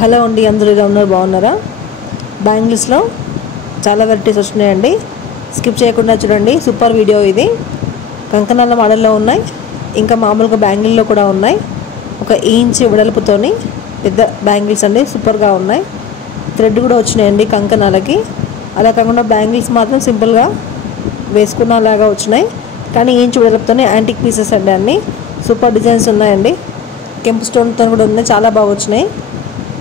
Hello అండి, అందరూ ఎలా ఉన్నారు? బాగున్నారా? బ్యాంగిల్స్లో చాలా వెరైటీస్ వచ్చినాయండి. స్కిప్ చేయకుండా చూడండి. సూపర్ వీడియో ఇది. కంకణాల మోడల్లో ఉన్నాయి, ఇంకా మామూలుగా బ్యాంగిల్లో కూడా ఉన్నాయి. 1 ఇంచ్ వెడల్పుతోని పెద్ద బ్యాంగిల్స్ అండి, సూపర్గా ఉన్నాయి. థ్రెడ్ కూడా వచ్చినాయండి కంకణాలకి. అలా కాకుండా బ్యాంగిల్స్ మాత్రం సింపుల్గా వేసుకున్నలాగా వచ్చినాయి, కానీ ఇంచ్ వెడల్పుతోనే యాంటిక్ పీసెస్ అండి. అన్నీ సూపర్ డిజైన్స్ ఉన్నాయండి. కెంపు స్టోన్తో కూడా ఉన్నాయి, చాలా బాగా వచ్చినాయి.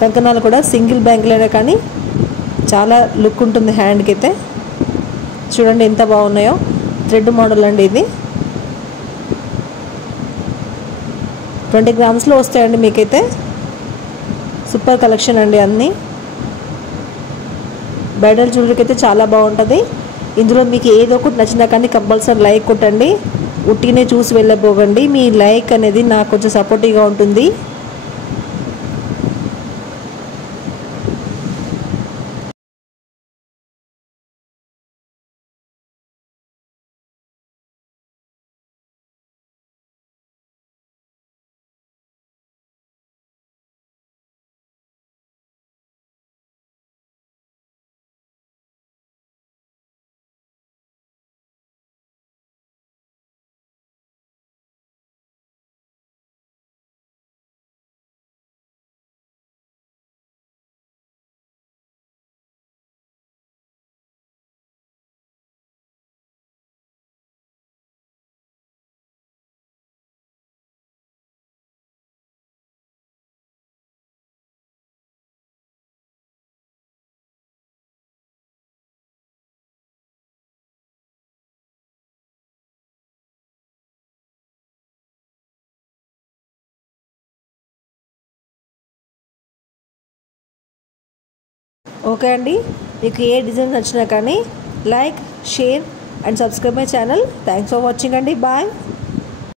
కంకణాలు కూడా సింగిల్ బ్యాంగిల్ అయినా కానీ చాలా లుక్ ఉంటుంది హ్యాండ్కి అయితే. చూడండి ఎంత బాగున్నాయో. థ్రెడ్ మోడల్ అండి ఇది. 20 గ్రామ్స్లో వస్తాయండి మీకైతే. సూపర్ కలెక్షన్ అండి అన్నీ. బ్రైడల్ జ్యువెలరీకి అయితే చాలా బాగుంటుంది. ఇందులో మీకు ఏదో ఒకటి నచ్చినా కానీ కంపల్సరీ లైక్ కొట్టండి. ఉట్టినే చూసి వెళ్ళబోకండి. మీ లైక్ అనేది నాకు కొంచెం సపోర్టివ్గా ఉంటుంది. ఓకే అండి, మీకు ఏ డిజైన్ నచ్చినా కానీ like, share and subscribe my channel. Thanks for watching అండి. బాయ్.